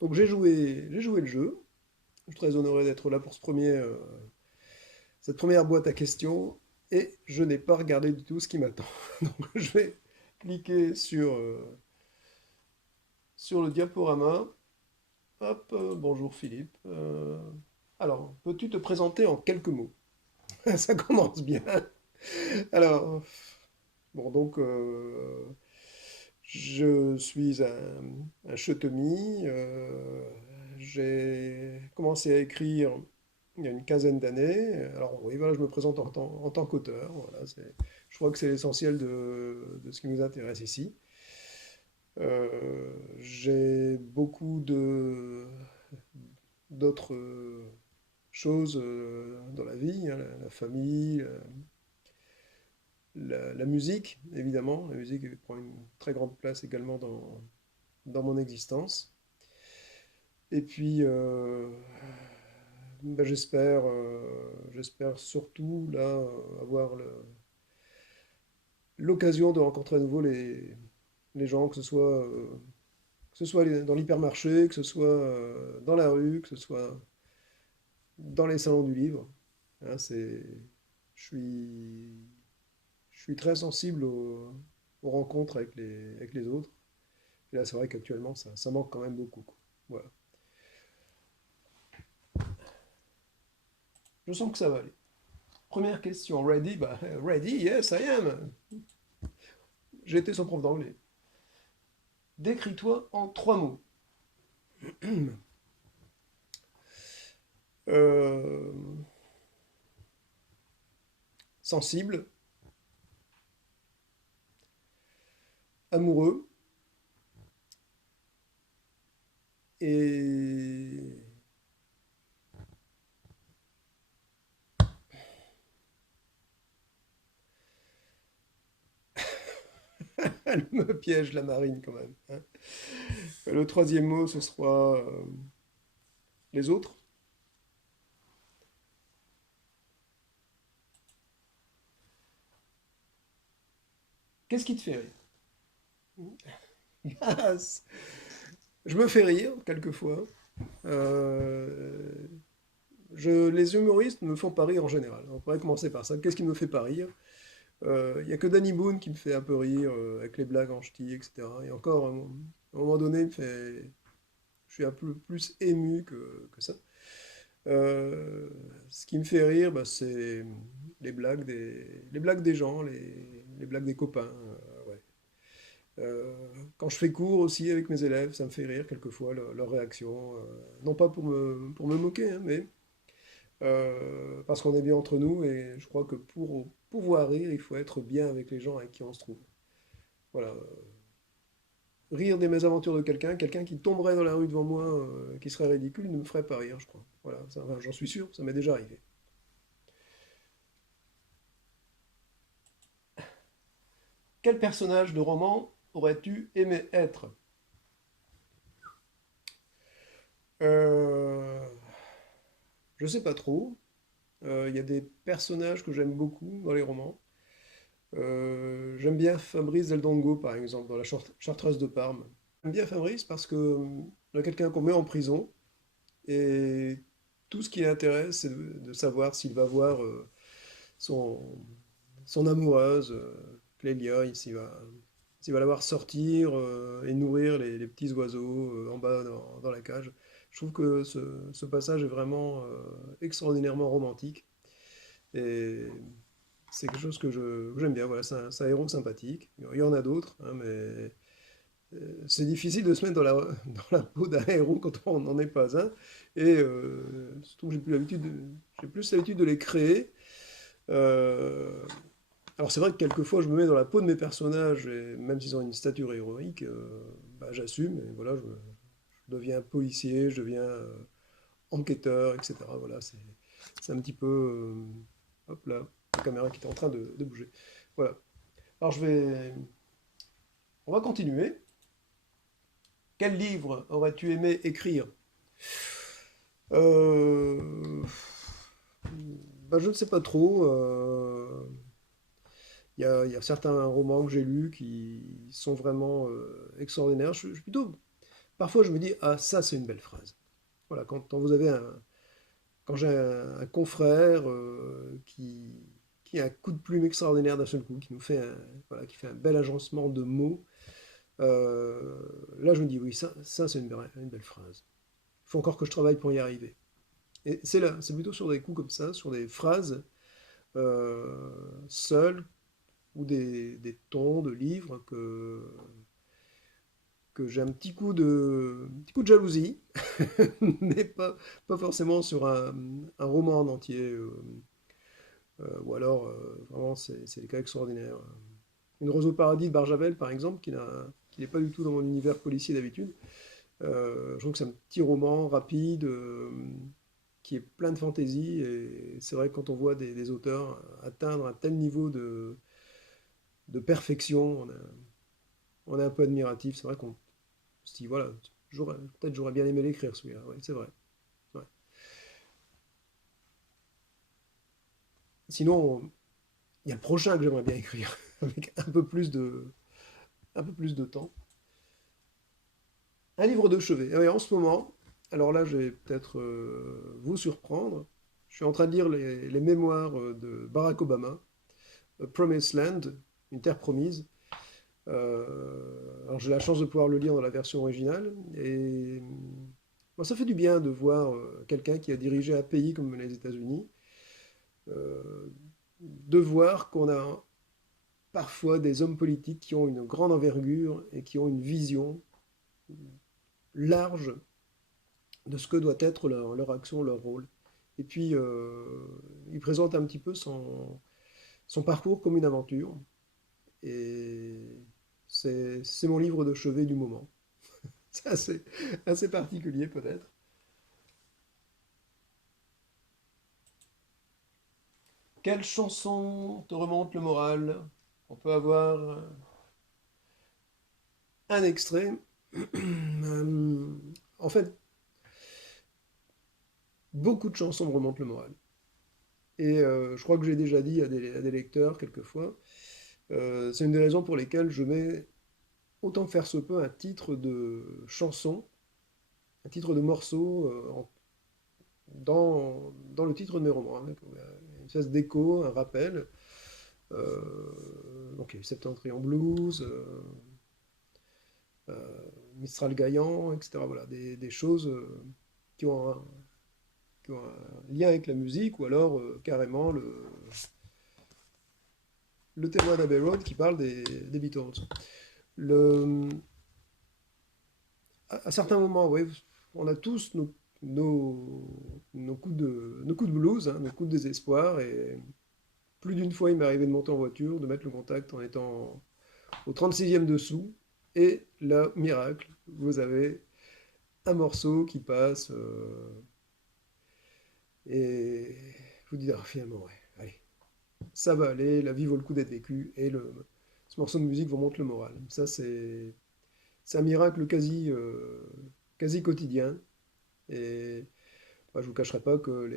Donc j'ai joué le jeu. Je suis très honoré d'être là pour cette première boîte à questions et je n'ai pas regardé du tout ce qui m'attend. Donc je vais cliquer sur le diaporama. Hop, bonjour Philippe. Alors, peux-tu te présenter en quelques mots? Ça commence bien. Alors, bon, donc, je suis un ch'temi. J'ai commencé à écrire il y a une quinzaine d'années. Alors, oui, voilà, je me présente en tant qu'auteur. Voilà, je crois que c'est l'essentiel de ce qui nous intéresse ici. J'ai beaucoup d'autres choses dans la vie, hein, la famille, la musique, évidemment. La musique prend une très grande place également dans mon existence. Et puis, ben, j'espère surtout là avoir l'occasion de rencontrer à nouveau les gens, que ce soit dans l'hypermarché, que ce soit dans la rue, que ce soit dans les salons du livre. Hein, je suis, je suis très sensible aux rencontres avec les autres. Et là, c'est vrai qu'actuellement, ça manque quand même beaucoup, quoi. Voilà. Je sens que ça va aller. Première question, ready? Bah, ready, yes, I am. J'ai été son prof d'anglais. Décris-toi en trois mots. Euh, sensible, amoureux et... Elle me piège la marine quand même, hein. Le troisième mot, ce sera les autres. Qu'est-ce qui te fait rire? Yes. Je me fais rire, quelquefois. Euh, les humoristes ne me font pas rire en général. On pourrait commencer par ça. Qu'est-ce qui me fait pas rire? Il n'y a que Danny Boone qui me fait un peu rire avec les blagues en ch'ti, etc. Et encore, à un moment donné, je suis un peu plus ému que ça. Euh, Ce qui me fait rire, bah, c'est les blagues des gens, les blagues des copains. Ouais. Quand je fais cours aussi avec mes élèves, ça me fait rire quelquefois leur réaction. Non pas pour me moquer, hein, mais parce qu'on est bien entre nous et je crois que pour pouvoir rire, il faut être bien avec les gens avec qui on se trouve. Voilà. Rire des mésaventures de quelqu'un qui tomberait dans la rue devant moi, qui serait ridicule, ne me ferait pas rire, je crois. Voilà, enfin, j'en suis sûr, ça m'est déjà arrivé. Quel personnage de roman aurais-tu aimé être? euh, Je sais pas trop. Il y a des personnages que j'aime beaucoup dans les romans. J'aime bien Fabrice Del Dongo, par exemple, dans la Chartreuse de Parme. J'aime bien Fabrice parce que il y a quelqu'un qu'on met en prison et tout ce qui l'intéresse, c'est de savoir s'il va voir son, son amoureuse, Clélia, s'il va la voir sortir et nourrir les petits oiseaux en bas dans la cage. Je trouve que ce passage est vraiment extraordinairement romantique et c'est quelque chose que j'aime bien. Voilà, c'est un héros sympathique. Il y en a d'autres, hein, mais c'est difficile de se mettre dans la peau d'un héros quand on n'en est pas un. Et surtout que j'ai plus l'habitude de les créer. Euh, alors c'est vrai que quelquefois je me mets dans la peau de mes personnages, et même s'ils ont une stature héroïque, bah, j'assume, et voilà, je deviens policier, je deviens enquêteur, etc. Voilà, c'est un petit peu... hop là, la caméra qui était en train de bouger. Voilà. Alors on va continuer. Quel livre aurais-tu aimé écrire? Euh, Bah, je ne sais pas trop. Il y a certains romans que j'ai lus qui sont vraiment extraordinaires. Je suis plutôt parfois je me dis, ah ça c'est une belle phrase. Voilà, quand vous avez quand j'ai un confrère qui a un coup de plume extraordinaire d'un seul coup, qui nous fait voilà, qui fait un bel agencement de mots, là je me dis, oui, ça c'est une belle phrase. Il faut encore que je travaille pour y arriver. Et c'est là, c'est plutôt sur des coups comme ça, sur des phrases seules ou des tons de livres que j'ai un petit coup de jalousie, mais pas forcément sur un roman en entier. Ou alors, vraiment, c'est des cas extraordinaires. Une Rose au paradis de Barjavel, par exemple, qui n'est pas du tout dans mon univers policier d'habitude. Je trouve que c'est un petit roman rapide, qui est plein de fantaisie. Et c'est vrai que quand on voit des auteurs atteindre un tel niveau de perfection, on est un peu admiratif. C'est vrai qu'on se dit, voilà, peut-être j'aurais bien aimé l'écrire celui-là. Ouais, c'est vrai. Ouais. Sinon, il y a le prochain que j'aimerais bien écrire, avec un peu plus de temps. Un livre de chevet. Ah oui, en ce moment, alors là, je vais peut-être vous surprendre. Je suis en train de lire les mémoires de Barack Obama, A Promised Land, une terre promise. Alors j'ai la chance de pouvoir le lire dans la version originale. Et bon, ça fait du bien de voir quelqu'un qui a dirigé un pays comme les États-Unis, euh, de voir qu'on a parfois des hommes politiques qui ont une grande envergure et qui ont une vision large de ce que doit être leur action, leur rôle. Et puis, il présente un petit peu son parcours comme une aventure. Et c'est mon livre de chevet du moment. C'est assez particulier peut-être. Quelle chanson te remonte le moral? On peut avoir un extrait. En fait, beaucoup de chansons me remontent le moral. Et je crois que j'ai déjà dit à des lecteurs quelquefois, c'est une des raisons pour lesquelles je mets autant que faire se peut un titre de chanson, un titre de morceau dans le titre de mes romans, avec une espèce d'écho, un rappel. Donc il y a eu Septentrion Blues, Mistral Gaillan, etc. Voilà, des choses qui ont qui ont un lien avec la musique, ou alors carrément le témoin d'Abbey Road qui parle des Beatles. Le, à certains moments, oui, on a tous nos coups de blues, hein, nos coups de désespoir. Et plus d'une fois, il m'est arrivé de monter en voiture, de mettre le contact en étant au 36e dessous. Et là, miracle, vous avez un morceau qui passe. Et vous dites, ah, finalement, ouais, allez, ça va aller, la vie vaut le coup d'être vécue. Et ce morceau de musique vous monte le moral. Ça, c'est un miracle quasi quotidien. Et moi, je ne vous cacherai pas que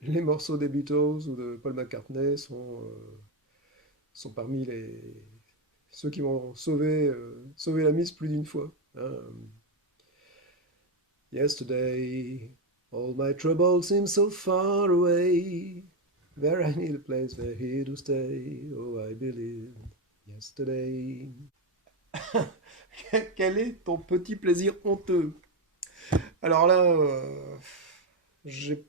les morceaux des Beatles ou de Paul McCartney sont parmi ceux qui m'ont sauvé la mise plus d'une fois. Hein. Yesterday, all my troubles seem so far away. There I need a place where here to stay. Oh, I believe yesterday. Quel est ton petit plaisir honteux? Alors là, j'ai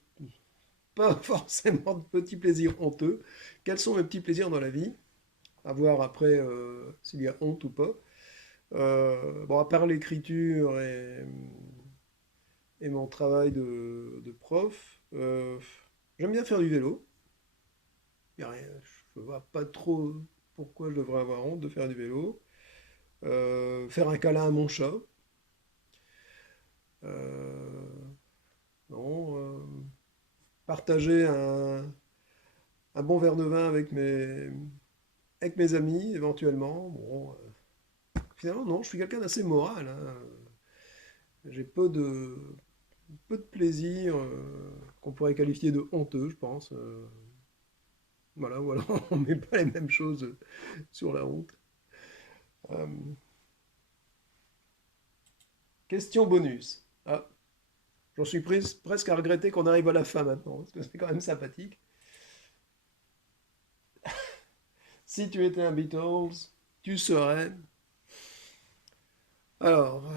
pas forcément de petits plaisirs honteux. Quels sont mes petits plaisirs dans la vie? À voir après s'il y a honte ou pas. Bon, à part l'écriture et mon travail de prof, j'aime bien faire du vélo. Y a rien, je vois pas trop pourquoi je devrais avoir honte de faire du vélo. Faire un câlin à mon chat. Euh, non, partager un bon verre de vin avec mes amis, éventuellement. Bon, finalement, non, je suis quelqu'un d'assez moral. Hein. J'ai peu de plaisir qu'on pourrait qualifier de honteux, je pense. Voilà, on met pas les mêmes choses sur la honte. Euh, Question bonus. Ah, j'en suis presque à regretter qu'on arrive à la fin maintenant, parce que c'est quand même sympathique. Si tu étais un Beatles, tu serais... Alors,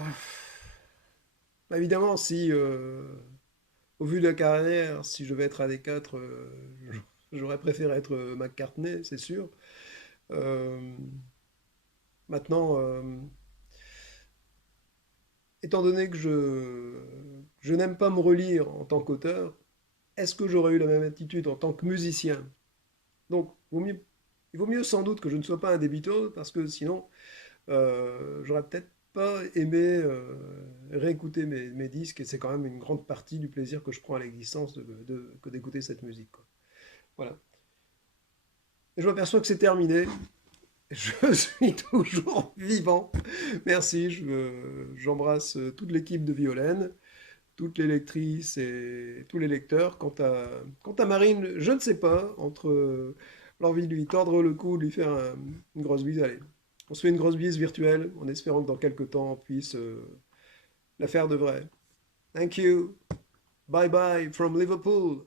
bah, évidemment, si, au vu de la carrière, si je vais être un des quatre, j'aurais préféré être McCartney, c'est sûr. Euh, Maintenant, étant donné que je n'aime pas me relire en tant qu'auteur, est-ce que j'aurais eu la même attitude en tant que musicien? Donc, il vaut mieux sans doute que je ne sois pas un des Beatles, parce que sinon, j'aurais peut-être pas aimé réécouter mes disques, et c'est quand même une grande partie du plaisir que je prends à l'existence que d'écouter cette musique, quoi. Voilà. Et je m'aperçois que c'est terminé. Je suis toujours vivant. Merci. J'embrasse toute l'équipe de Violaine, toutes les lectrices et tous les lecteurs. Quant à Marine, je ne sais pas, entre l'envie de lui tordre le cou, de lui faire une grosse bise. Allez, on se fait une grosse bise virtuelle en espérant que dans quelques temps on puisse la faire de vrai. Thank you. Bye bye from Liverpool.